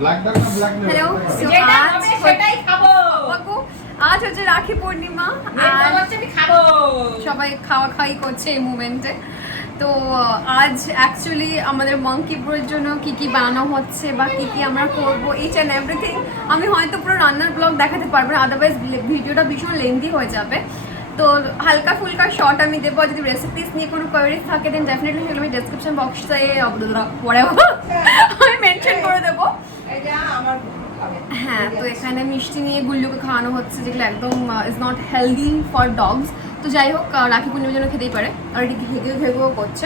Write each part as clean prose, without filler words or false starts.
Hello, আজ হচ্ছে রাখি পূর্ণিমা, সবাই খাওয়া খাওয়াই করছে এই মুমেন্টে। তো আজ অ্যাকচুয়ালি আমাদের মাঙ্কি ব্রোর জন্য কি কি বানানো হচ্ছে বা কি কি আমরা করবো, ইচ অ্যান্ড এভরিথিং। আমি হয়তো পুরো রান্নার ব্লগ দেখাতে পারবো না, আদারওয়াইজ ভিডিওটা ভীষণ লেন্দি হয়ে যাবে। তো হালকা ফুলকা শর্ট আমি দেবো। যদি রেসিপিস নিয়ে কোনো কোয়ারিজ থাকে দেন ডেফিনেটলি সেগুলো আমি ডেসক্রিপশন বক্সে আমি মেনশন করে দেবো। হ্যাঁ, তো এখানে মিষ্টি নিয়ে গুল্লুকে খাওয়ানো হচ্ছে, যেগুলো একদম is not healthy for dogs. তো যাই হোক, রাখি পূর্ণিমার জন্য খেতেই পারে। আর এটি ঘেগেও করছে,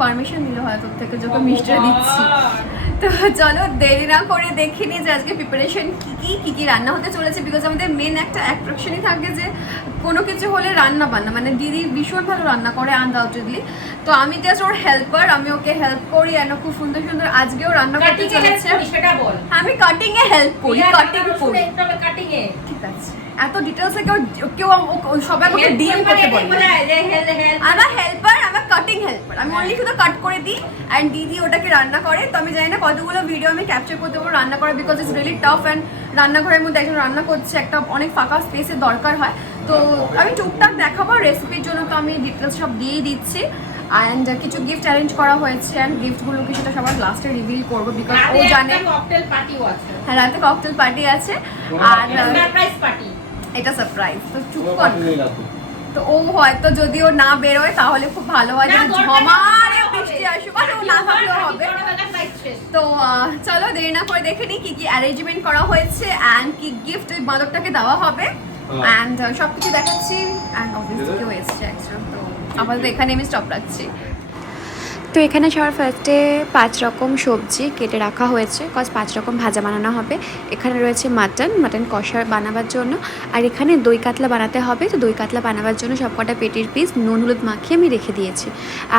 পারমিশন নিল হয় তোর থেকে যখন মিষ্টিটা দিচ্ছি। তো চলো দেরি না করে দেখে নিই যে আজকে প্রিপারেশন কী কী রান্না হতে চলেছে। বিকজ আমাদের মেন একটা অ্যাট্রাকশনই থাকে যে কোনো কিছু হলে রান্না বান্না, মানে দিদি ভীষণ ভালো রান্না করে আনডাউটেডলি। তো আমি জাস্ট ওর হেল্পার, আমি ওকে হেল্প করি অ্যান্ড খুব সুন্দর সুন্দর আজকেও রান্না করতে চলেছে। আমি কাটিং এ হেল্প করি, ঠিক আছে। এত ডিটেলসে কেউ সবাই আমাকে ডিএম করতে বলে আমার হেল্পার, আমার কাটিং হেল্পার। আমি অনলি শুধু কাট করে দিই অ্যান্ড দিদি ওটাকে রান্না করে। তো আমি জানি না কতগুলো ভিডিও আমি ক্যাপচার করতে পারবো রান্না করা, because it's really tough. And রান্নাঘরের মধ্যে একজন রান্না করছে, একটা অনেক ফাঁকা স্পেসের দরকার হয়। তো আমি টুকটাক দেখাবো রেসিপির জন্য, তো আমি ডিটেলস সব দিয়েই দিচ্ছি। অ্যান্ড কিছু গিফট অ্যারেঞ্জ করা হয়েছে অ্যান্ড গিফটগুলোকে সেটা সবার লাস্টে রিভিল করবো, বিকজ ও জানে হ্যাঁ রাতে ককটেল পার্টি আছে আর এটা সারপ্রাইজ। তো চুপ কর। তো ও হয়তো যদি ও না বেরোয় তাহলে খুব ভালো হয়, যদি ঝমারে বৃষ্টি আসে বা ও না থাকলেও হবে। তো চলো দেরি না করে দেখে নিই কি কি অ্যারেঞ্জমেন্ট করা হয়েছে অ্যান্ড কি গিফট ওই বাঁদরটাকে দেওয়া হবে অ্যান্ড সবকিছু দেখাচ্ছি। অ্যান্ড অবভিয়াসলি কেউ এসছে একজন, তো আপাতত এখানে আমি স্টপ রাখছি। তো এখানে সবার ফার্স্টে 5 রকম সবজি কেটে রাখা হয়েছে, কজ 5 রকম ভাজা বানানো হবে। এখানে রয়েছে মাটন কষা বানাবার জন্য, আর এখানে দই কাতলা বানাতে হবে। তো দই কাতলা বানাবার জন্য সবকটা পেটির পিস নুন হলুদ মাখিয়ে আমি রেখে দিয়েছি।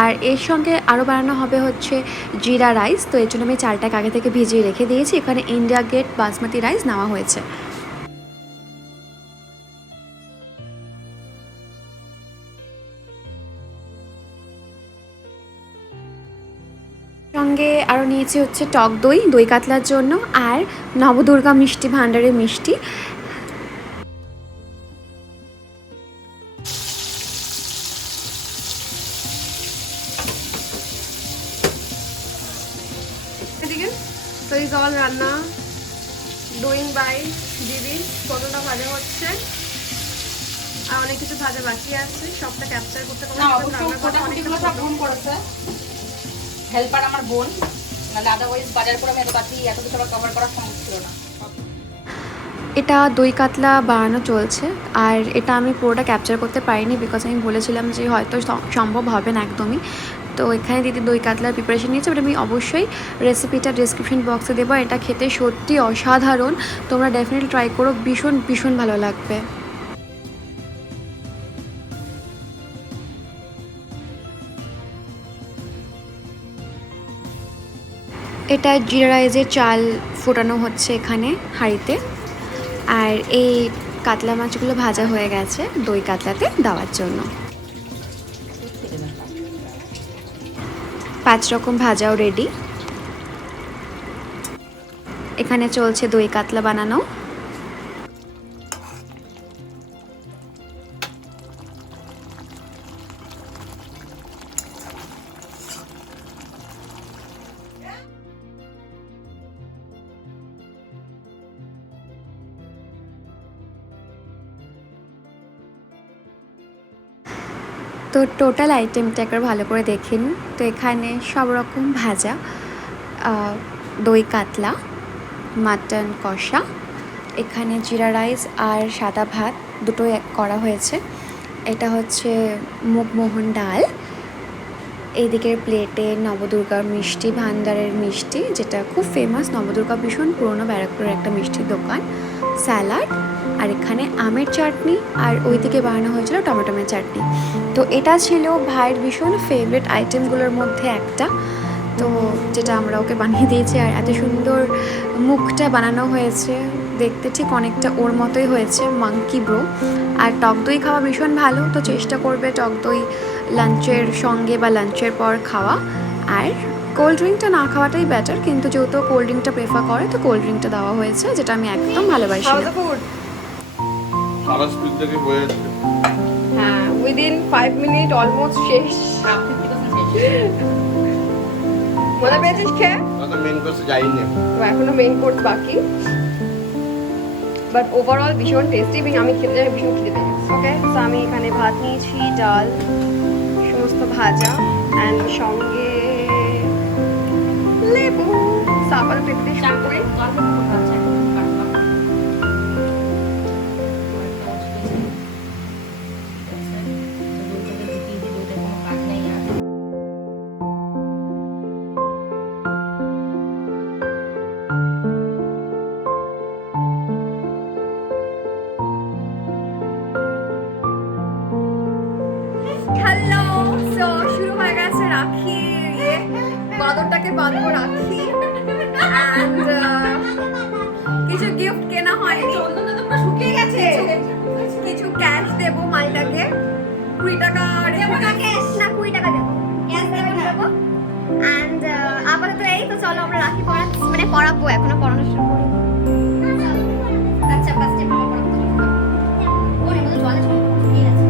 আর এর সঙ্গে আরও বানানো হবে হচ্ছে জিরা রাইস। তো এর জন্য আমি চালটাকে আগে থেকে ভিজিয়ে রেখে দিয়েছি। এখানে ইন্ডিয়া গেট বাসমতি রাইস নেওয়া হয়েছে। সঙ্গে আরও নিয়েছি হচ্ছে টক দই কাতলার জন্য, আর নবদুর্গা মিষ্টি ভাণ্ডারের মিষ্টি। তো ইজ অল রান্না ডুইং বাই দিদি। কতটা ভাজা হচ্ছে আর অনেক কিছু ভাজা বাকি আছে, সবটা ক্যাপচার করতে পারবো। হেল্পার আমার বোন, নাহলে আদারওয়াইজ বাজার করে আমি এত বাকি এত কিছু আবার কভার করা সম্ভব ছিল না। এটা দই কাতলা বানানো চলছে, আর এটা আমি পুরোটা ক্যাপচার করতে পারিনি বিকজ আমি বলেছিলাম যে হয়তো সম্ভব হবে না একদমই। তো এখানে দিদি দই কাতলার প্রিপারেশন নিয়েছে, বাট আমি অবশ্যই রেসিপিটা ডিসক্রিপশন বক্সে দেবো। এটা খেতে সত্যি অসাধারণ, তোমরা ডেফিনেটলি ট্রাই করো, ভীষণ ভীষণ ভালো লাগবে। এটা জিরা রাইসের চাল ফোটানো হচ্ছে এখানে হাঁড়িতে, আর এই কাতলা মাছগুলো ভাজা হয়ে গেছে দই কাতলাতে দেওয়ার জন্য। 5 রকম ভাজাও রেডি। এখানে চলছে দই কাতলা বানানো। তো টোটাল আইটেমটা একবার ভালো করে দেখে নিন। তো এখানে সব রকম ভাজা, দই কাতলা, মাটন কষা, এখানে জিরা রাইস আর সাদা ভাত দুটোই করা হয়েছে। এটা হচ্ছে মুগমোহন ডাল। এইদিকের প্লেটে নবদুর্গার মিষ্টি ভাণ্ডারের মিষ্টি, যেটা খুব ফেমাস। নবদুর্গা ভীষণ পুরোনো ব্যারাকপুরের একটা মিষ্টির দোকান। স্যালাড, আর এখানে আমের চাটনি, আর ওইদিকে বানানো হয়েছিল টমেটোমের চাটনি। তো এটা ছিল ভাইয়ের ভীষণ ফেভারিট আইটেমগুলোর মধ্যে একটা, তো যেটা আমরা ওকে বানিয়ে দিয়েছি। আর এত সুন্দর মুখটা বানানো হয়েছে, দেখতে ঠিক অনেকটা ওর মতোই হয়েছে, মাঙ্কি ব্রো। আর টক দই খাওয়া ভীষণ ভালো, তো চেষ্টা করবে টক দই লাঞ্চের সঙ্গে বা লাঞ্চের পর খাওয়া। আর কোল্ড ড্রিঙ্কটা না খাওয়াটাই বেটার, কিন্তু যেহেতু কোল্ড ড্রিঙ্কটা প্রেফার করে তো কোল্ড ড্রিঙ্কটা দেওয়া হয়েছে, যেটা আমি একদম ভালোবাসি হাউ না। The food? সারা স্পিড থেকে বয়ে যাচ্ছে। হ্যাঁ, উইদিন 5 মিনিট অলমোস্ট শেষ। 50% শেষ। মজা পেয়েছিস খেয়ে? তো মেন কোর্সে যাইনি। তো এখনো মেইন কোর্স বাকি, বাট ওভারঅল ভীষণ টেস্টি এবং আমি খেতে যাই, ভীষণ খেতে পেয়েছি। ওকে, তো আমি এখানে ভাত নিয়েছি, ডাল, সমস্ত ভাজা অ্যান্ড সঙ্গে লেবু। সাপার পেতে শুরু করি। হ্যালো, সো শুরু হয়ে গেছে রাখির বাঁদরটাকে বাঁধবো রাখি, অ্যান্ড কিছু গিফট কেনা হয়নি, শুকিয়ে গেছে, কিছু ক্যাশ দেবো মালটাকে, 20 টাকা দেবো না, ক্যাশ না 20 টাকা দেবো, ক্যাশ দেবো। অ্যান্ড আপাতত এই তো, চলো আমরা রাখি পড়াবো, এখনো পড়ানো শুরু করি। আচ্ছা, ফার্স্টে পড়াবো ওরে মতো জলে ঠিক আছে।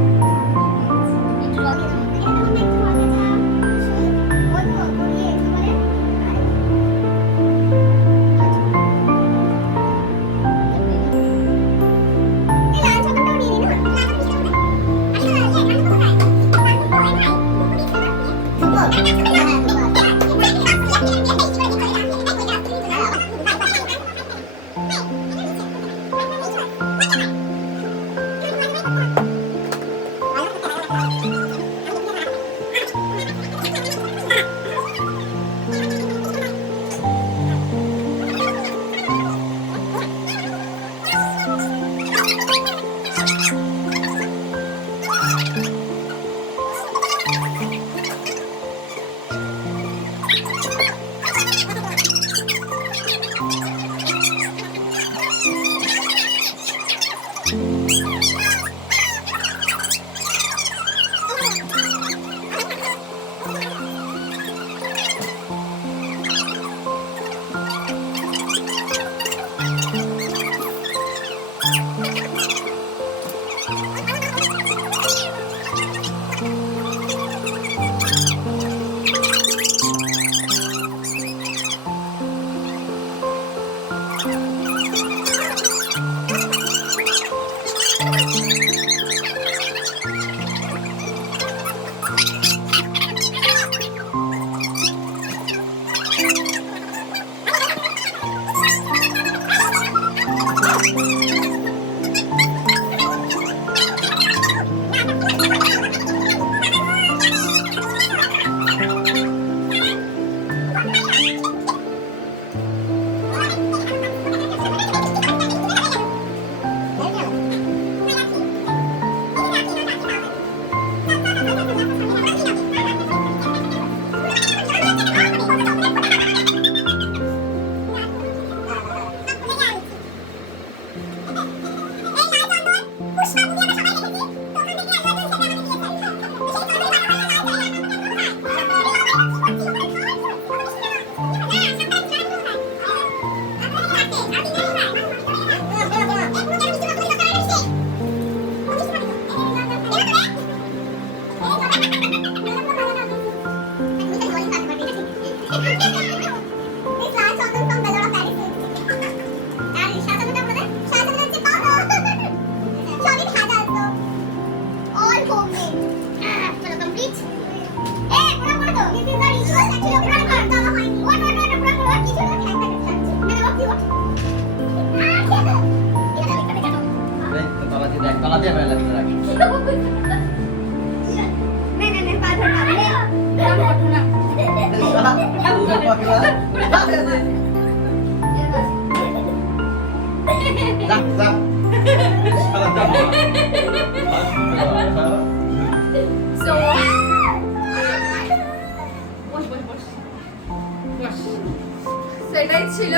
সেটাই ছিল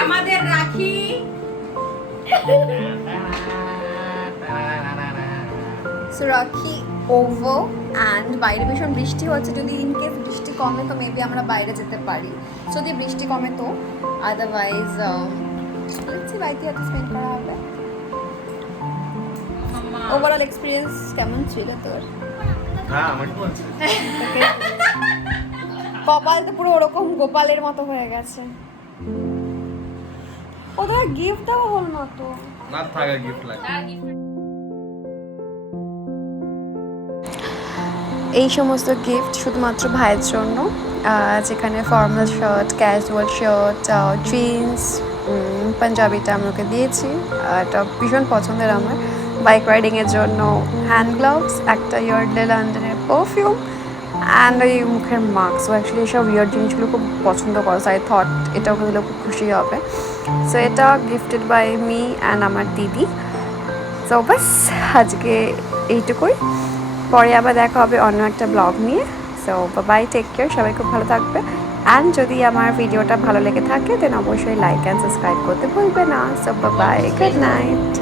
আমাদের রাখি। So Rakhi over অ্যান্ড বাইরে ভীষণ বৃষ্টি হচ্ছে, যদি ইনকেস বৃষ্টি কমে তো মেবি আমরা বাইরে যেতে পারি, যদি বৃষ্টি কমে তো, আদারওয়াইজ বাড়িতে হয়তো স্পেন্ড করা হবে। ওভারঅল এক্সপিরিয়েন্স কেমন ছিল তোর? হ্যাঁ আমার কি আছে কপাল তো পুরো ওরকম গোপালের মতো হয়ে গেছে। ওদের গিফট দেওয়া হল না তো। না থাকা গিফট লাগে। এই সমস্ত গিফট শুধুমাত্র ভাইয়ের জন্য, যেখানে formal shirt, casual shirt, jeans, পাঞ্জাবিটা আমি ওকে দিয়েছি, এটা ভীষণ পছন্দের আমার। বাইক রাইডিংয়ের জন্য হ্যান্ড গ্লাভস, একটা ইয়ার্ডলে লন্ডনের পারফিউম অ্যান্ড ওই মুখের মাস্ক। ও অ্যাকচুয়ালি এইসব ইয়ার জিনিসগুলো খুব পছন্দ করে, সো আই থট এটা ওকে দিলে খুব খুশি হবে। সো এটা গিফটেড বাই মি অ্যান্ড আমার দিদি। সো বাস আজকে এইটুকুই, পরে আবার দেখা হবে অন্য একটা ব্লগ নিয়ে। সো বাই, টেক কেয়ার, সবাই খুব ভালো থাকবে। অ্যান্ড যদি আমার ভিডিওটা ভালো লেগে থাকে দেন অবশ্যই লাইক অ্যান্ড সাবস্ক্রাইব করতে ভুলবে না। So bye, good night.